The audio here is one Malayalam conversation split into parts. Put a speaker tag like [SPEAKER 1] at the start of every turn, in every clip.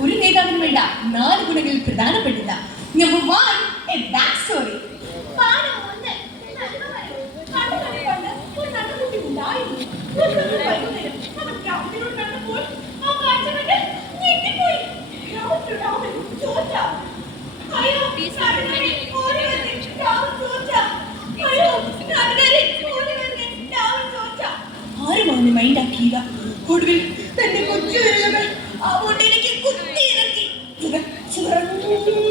[SPEAKER 1] ഒരു നേതാവിനും വേണ്ട നാല് ഗുണങ്ങളിൽ പ്രധാനപ്പെട്ടില്ല number one a back story മൈൻഡാക്കിയില്ല ഒടുവിൽ തന്റെ കൊച്ചു വിരലുകൾ ആ മുണ്ടിലേക്ക് കുത്തിയിറക്കി വിറച്ചുറങ്ങലിച്ച് അവരോട്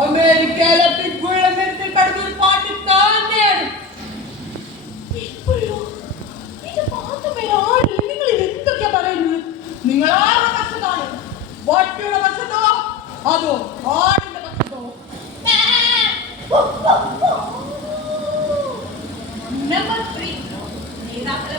[SPEAKER 1] അമേരിക്കയിലെ പിക്കുഴത്തിൽ കടന്നൊരു പാട്ട് തന്നെയാണ് ഇപ്പോഴോ? ഇത് മാത്രമേ ആളില്ല നിങ്ങൾ ഇത് എന്തൊക്കെയാ പറയുന്നത്? നിങ്ങൾ ആരുടെ പക്ഷത്താണ് പട്ടിയുടെ പക്ഷത്തോ അതോ ആടിന്റെ പക്ഷത്തോ നമ്പർ ത്രീ നേതാക്കളെ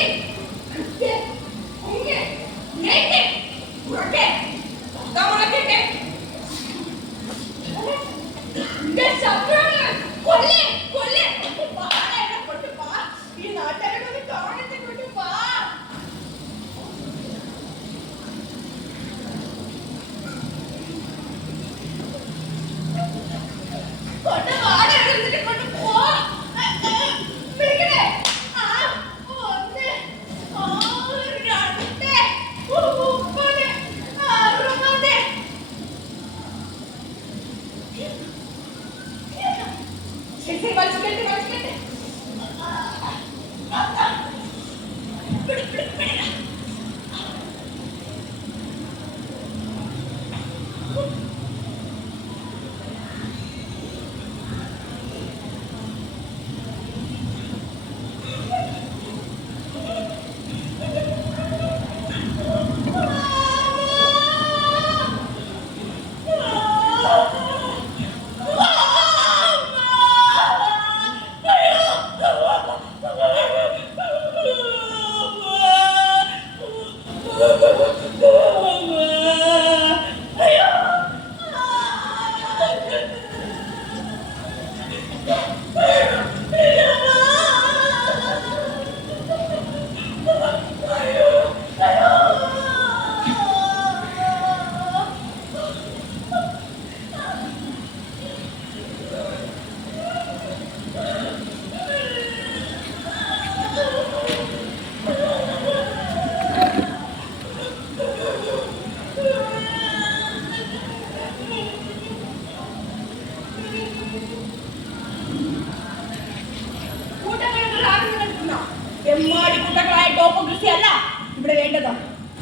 [SPEAKER 1] ఇక్కడ మర్చిపెట్టి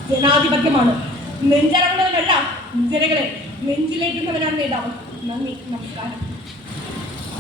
[SPEAKER 1] ജനാധിപത്യമാണ്. നെഞ്ചറങ്ങുന്നവനല്ല ജനങ്ങളെ. നെഞ്ചിലേക്കുന്നവനാണ് നേതാവ്. നന്ദി. നമസ്കാരം.